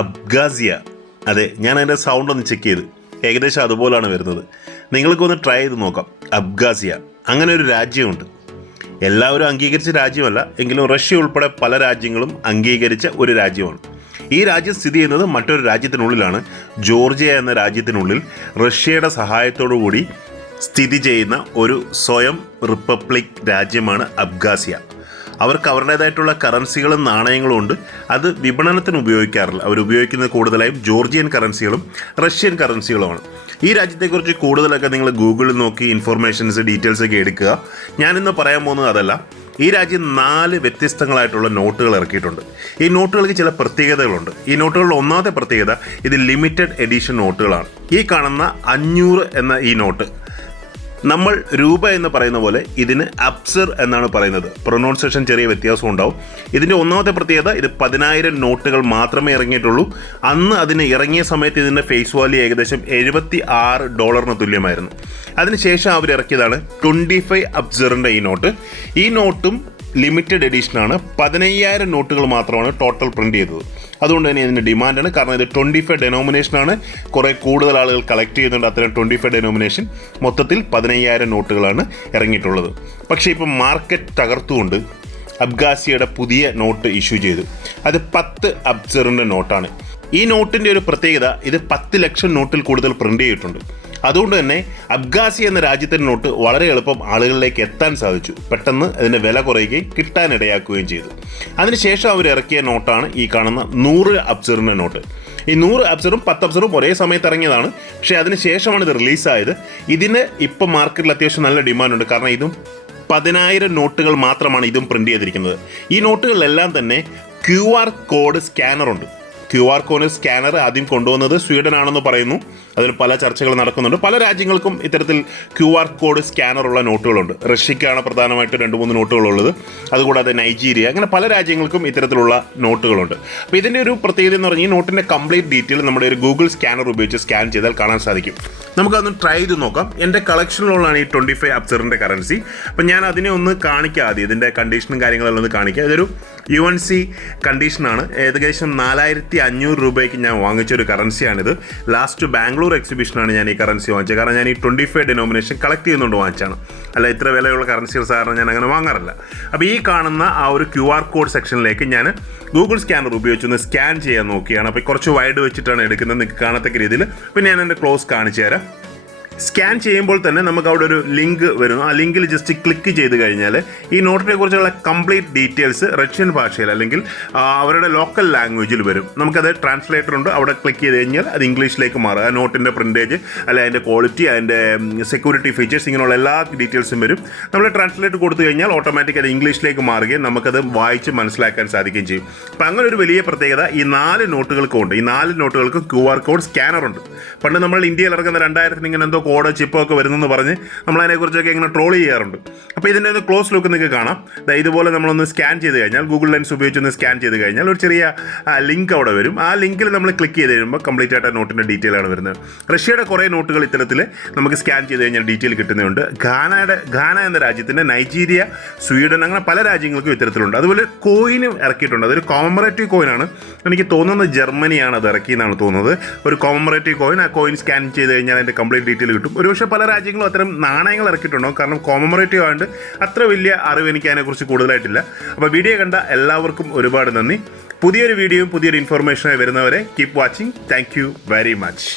Abkhazia. അതെ, ഞാൻ അതിൻ്റെ സൗണ്ട് ഒന്ന് ചെക്ക് ചെയ്ത് ഏകദേശം അതുപോലാണ് വരുന്നത്. നിങ്ങൾക്കൊന്ന് ട്രൈ ചെയ്ത് നോക്കാം. അബ്ഖാസിയ അങ്ങനെ ഒരു രാജ്യമുണ്ട്. എല്ലാവരും അംഗീകരിച്ച രാജ്യമല്ല, എങ്കിലും റഷ്യ ഉൾപ്പെടെ പല രാജ്യങ്ങളും അംഗീകരിച്ച ഒരു രാജ്യമാണ്. ഈ രാജ്യം സ്ഥിതി ചെയ്യുന്നത് മറ്റൊരു രാജ്യത്തിനുള്ളിലാണ്. ജോർജിയ എന്ന രാജ്യത്തിനുള്ളിൽ റഷ്യയുടെ സഹായത്തോടു കൂടി സ്ഥിതി ചെയ്യുന്ന ഒരു സ്വയം റിപ്പബ്ലിക് രാജ്യമാണ് അബ്ഖാസിയ. അവർക്ക് അവരുടേതായിട്ടുള്ള കറൻസികളും നാണയങ്ങളും ഉണ്ട്. അത് വിപണനത്തിന് ഉപയോഗിക്കാറില്ല. അവർ ഉപയോഗിക്കുന്നത് കൂടുതലായും ജോർജിയൻ കറൻസികളും റഷ്യൻ കറൻസികളുമാണ്. ഈ രാജ്യത്തെക്കുറിച്ച് കൂടുതലൊക്കെ നിങ്ങൾ ഗൂഗിളിൽ നോക്കി ഇൻഫോർമേഷൻസ് ഡീറ്റെയിൽസൊക്കെ എടുക്കുക. ഞാനിന്ന് പറയാൻ പോകുന്നത് അതല്ല. ഈ രാജ്യം 4 വ്യത്യസ്തങ്ങളായിട്ടുള്ള നോട്ടുകൾ ഇറക്കിയിട്ടുണ്ട്. ഈ നോട്ടുകൾക്ക് ചില പ്രത്യേകതകളുണ്ട്. ഈ നോട്ടുകളുടെ ഒന്നാമത്തെ പ്രത്യേകത, ഇത് ലിമിറ്റഡ് എഡിഷൻ നോട്ടുകളാണ്. ഈ കാണുന്ന 500 എന്ന ഈ നോട്ട്, നമ്മൾ രൂപ എന്ന് പറയുന്ന പോലെ ഇതിന് അബ്സർ എന്നാണ് പറയുന്നത്. പ്രൊനൗൺസിയേഷൻ ചെറിയ വ്യത്യാസം ഉണ്ടാവും. ഇതിൻ്റെ ഒന്നാമത്തെ പ്രത്യേകത, ഇത് 10,000 നോട്ടുകൾ മാത്രമേ ഇറങ്ങിയിട്ടുള്ളൂ. അന്ന് അതിന് ഇറങ്ങിയ സമയത്ത് ഇതിൻ്റെ ഫേസ് വാല്യൂ ഏകദേശം $76 തുല്യമായിരുന്നു. അതിനുശേഷം അവർ ഇറക്കിയതാണ് 25 അബ്സറിൻ്റെ ഈ നോട്ട്. ഈ നോട്ടും ലിമിറ്റഡ് എഡിഷനാണ്. 15,000 നോട്ടുകൾ മാത്രമാണ് ടോട്ടൽ പ്രിൻറ്റ് ചെയ്തത്. അതുകൊണ്ട് തന്നെ ഇതിന് ഡിമാൻഡാണ്. കാരണം ഇത് 25 ഡെനോമിനേഷനാണ്. കുറേ കൂടുതൽ ആളുകൾ കളക്ട് ചെയ്യുന്നുണ്ട് അത്തരം 25 ഡെനോമിനേഷൻ. മൊത്തത്തിൽ 15,000 നോട്ടുകളാണ് ഇറങ്ങിയിട്ടുള്ളത്. പക്ഷേ ഇപ്പം മാർക്കറ്റ് തകർത്തുകൊണ്ട് അബ്ഖാസിയയുടെ പുതിയ നോട്ട് ഇഷ്യൂ ചെയ്തു. അത് 10 അബ്സറിൻ്റെ നോട്ടാണ്. ഈ നോട്ടിൻ്റെ ഒരു പ്രത്യേകത, ഇത് 10 ലക്ഷം നോട്ടിൽ കൂടുതൽ പ്രിൻ്റ് ചെയ്തിട്ടുണ്ട്. അതുകൊണ്ട് തന്നെ അബ്ഖാസിയ എന്ന രാജ്യത്തിൻ്റെ നോട്ട് വളരെ എളുപ്പം ആളുകളിലേക്ക് എത്താൻ സാധിച്ചു. പെട്ടെന്ന് അതിൻ്റെ വില കുറയുകയും കിട്ടാനിടയാക്കുകയും ചെയ്തു. അതിനുശേഷം അവർ ഇറക്കിയ നോട്ടാണ് ഈ കാണുന്ന 100 അബ്സറിൻ്റെ നോട്ട്. ഈ 100 അബ്സറും 10 അബ്സറും ഒരേ സമയത്ത് ഇറങ്ങിയതാണ്. പക്ഷേ അതിന് ശേഷമാണ് ഇത് റിലീസായത്. ഇതിന് ഇപ്പം മാർക്കറ്റിൽ അത്യാവശ്യം നല്ല ഡിമാൻഡുണ്ട്. കാരണം ഇതും 10,000 നോട്ടുകൾ മാത്രമാണ് ഇതും പ്രിൻ്റ് ചെയ്തിരിക്കുന്നത്. ഈ നോട്ടുകളിലെല്ലാം തന്നെ QR കോഡ് സ്കാനറുണ്ട്. QR കോഡ് സ്കാനർ ആദ്യം കൊണ്ടുവന്നത് സ്വീഡൻ ആണെന്ന് പറയുന്നു. അതിൽ പല ചർച്ചകൾ നടക്കുന്നുണ്ട്. പല രാജ്യങ്ങൾക്കും ഇത്തരത്തിൽ QR കോഡ് സ്കാനറുള്ള നോട്ടുകളുണ്ട്. റഷ്യക്കാണ് പ്രധാനമായിട്ട് 2-3 നോട്ടുകളുള്ളത്. അതുകൂടാതെ നൈജീരിയ, അങ്ങനെ പല രാജ്യങ്ങൾക്കും ഇത്തരത്തിലുള്ള നോട്ടുകളുണ്ട്. അപ്പോൾ ഇതിൻ്റെ ഒരു പ്രത്യേകത എന്ന് പറഞ്ഞാൽ, ഈ നോട്ടിൻ്റെ കംപ്ലീറ്റ് ഡീറ്റെയിൽ നമ്മുടെ ഒരു ഗൂഗിൾ സ്കാനർ ഉപയോഗിച്ച് സ്കാൻ ചെയ്താൽ കാണാൻ സാധിക്കും. നമുക്കതൊന്ന് ട്രൈ ചെയ്ത് നോക്കാം. എൻ്റെ കളക്ഷനിലുള്ളതാണ് ഈ 25 അബ്സറിൻ്റെ കറൻസി. അപ്പം ഞാൻ അതിനെ ഒന്ന് കാണിക്കാം. ആദ്യം ഇതിൻ്റെ കണ്ടീഷനും കാര്യങ്ങളെല്ലാം ഒന്ന് കാണിക്കാം. ഇതൊരു UNC കണ്ടീഷനാണ്. ഏകദേശം 4,500 രൂപയ്ക്ക് ഞാൻ വാങ്ങിച്ചൊരു കറൻസിയാണിത്. ലാസ്റ്റ് ബാംഗ്ലൂർ എക്സിബിഷനാണ് ഞാൻ ഈ കറൻസി വാങ്ങിച്ചത്. കാരണം ഞാൻ ഈ 25 ഡെനോമിനേഷൻ കളക്ട് ചെയ്യുന്നുണ്ട് വാങ്ങിച്ചാണ്. അല്ല, ഇത്ര വിലയുള്ള കറൻസികൾ സാധാരണ ഞാൻ അങ്ങനെ വാങ്ങാറില്ല. അപ്പോൾ ഈ കാണുന്ന ആ ഒരു QR കോഡ് സെക്ഷനിലേക്ക് ഞാൻ ഗൂഗിൾ സ്കാനർ ഉപയോഗിച്ചൊന്ന് സ്കാൻ ചെയ്യാൻ നോക്കിയാണ്. അപ്പോൾ കുറച്ച് വൈഡ് വെച്ചിട്ടാണ് എടുക്കുന്നത്, നിങ്ങൾക്ക് കാണത്തക്ക രീതിയിൽ. പിന്നെ ഞാൻ എൻ്റെ ക്ലോസ് കാണിച്ചു തരാം. സ്കാൻ ചെയ്യുമ്പോൾ തന്നെ നമുക്ക് അവിടെ ഒരു ലിങ്ക് വരും. ആ ലിങ്കിൽ ജസ്റ്റ് ക്ലിക്ക് ചെയ്ത് കഴിഞ്ഞാൽ ഈ നോട്ടിനെ കുറിച്ചുള്ള കംപ്ലീറ്റ് ഡീറ്റെയിൽസ് റഷ്യൻ ഭാഷയിൽ അല്ലെങ്കിൽ അവരുടെ ലോക്കൽ ലാംഗ്വേജിൽ വരും. നമുക്കത് ട്രാൻസ്ലേറ്റർ ഉണ്ട്. അവിടെ ക്ലിക്ക് ചെയ്ത് കഴിഞ്ഞാൽ അത് ഇംഗ്ലീഷിലേക്ക് മാറും. ആ നോട്ടിൻ്റെ പ്രിൻറ്റേജ്, അല്ലെങ്കിൽ അതിൻ്റെ ക്വാളിറ്റി, അതിൻ്റെ സെക്യൂരിറ്റി ഫീച്ചേഴ്സ്, ഇങ്ങനെയുള്ള എല്ലാ ഡീറ്റെയിൽസും വരും. നമ്മൾ ട്രാൻസ്ലേറ്റ് കൊടുത്തു കഴിഞ്ഞാൽ ഓട്ടോമാറ്റിക് അത് ഇംഗ്ലീഷിലേക്ക് മാറുകയും നമുക്കത് വായിച്ച് മനസ്സിലാക്കാൻ സാധിക്കുകയും ചെയ്യും. അപ്പോൾ അങ്ങനെ ഒരു വലിയ പ്രത്യേകത ഈ 4 നോട്ടുകൾക്കും ഉണ്ട്. ഈ 4 നോട്ടുകൾക്കും QR കോഡ് സ്കാനറുണ്ട്. പണ്ട് നമ്മൾ ഇന്ത്യയിൽ ഇറങ്ങുന്ന 2000 ഇങ്ങനെ എന്തോ കോഡ് ചിപ്പോ ഒക്കെ വരുന്നെന്ന് പറഞ്ഞ് നമ്മളതിനെക്കുറിച്ചൊക്കെ ഇങ്ങനെ ട്രോൾ ചെയ്യാറുണ്ട്. അപ്പോൾ ഇതിൻ്റെ ഒരു ക്ലോസ് ലുക്ക് നിങ്ങൾക്ക് കാണാം. ഇതുപോലെ നമ്മളൊന്ന് സ്കാൻ ചെയ്ത് കഴിഞ്ഞാൽ, ഗൂഗിൾ ലെൻസ് ഉപയോഗിച്ചൊന്ന് സ്കാൻ ചെയ്ത് കഴിഞ്ഞാൽ ഒരു ചെറിയ ലിങ്ക് അവിടെ വരും. ആ ലിങ്കിൽ നമ്മൾ ക്ലിക്ക് ചെയ്ത് കഴിയുമ്പോൾ കംപ്ലീറ്റ് ആയിട്ട് നോട്ടിൻ്റെ ഡീറ്റെയിൽ ആണ് വരുന്നത്. റഷ്യയുടെ കുറേ നോട്ടുകൾ ഇത്തരത്തിൽ നമുക്ക് സ്കാൻ ചെയ്ത് കഴിഞ്ഞാൽ ഡീറ്റെയിൽ കിട്ടുന്നുണ്ട്. ഘാന എന്ന രാജ്യത്തിൻ്റെ, നൈജീരിയ, സ്വീഡൻ, അങ്ങനെ പല രാജ്യങ്ങൾക്കും ഇത്തരത്തിലുണ്ട്. അതുപോലെ കോയിനും ഇറക്കിയിട്ടുണ്ട്. അതൊരു കോമമറേറ്റീവ് കോയിനാണ്. എനിക്ക് തോന്നുന്നത് ജർമ്മനിയാണ് അത് ഇറക്കിയെന്നാണ് തോന്നുന്നത്. ഒരു കോമമറേറ്റീവ് കോയിൻ. ആ കോയിൻ സ്കാൻ ചെയ്ത് കഴിഞ്ഞാൽ അതിൻ്റെ കംപ്ലീറ്റ് ഡീറ്റെയിൽ കിട്ടും. ഒരുപക്ഷെ പല രാജ്യങ്ങളും അത്തരം നാണയങ്ങൾ ഇറക്കിയിട്ടുണ്ടാവും. കാരണം കോമമറേറ്റീവ് ആയതുകൊണ്ട് അത്ര വലിയ അറിവ് എനിക്ക് അതിനെക്കുറിച്ച് കൂടുതലായിട്ടില്ല. അപ്പോൾ വീഡിയോ കണ്ട എല്ലാവർക്കും ഒരുപാട് നന്ദി. പുതിയൊരു വീഡിയോയും പുതിയൊരു ഇൻഫർമേഷനായി വരുന്നവരെ keep watching. Thank you very much.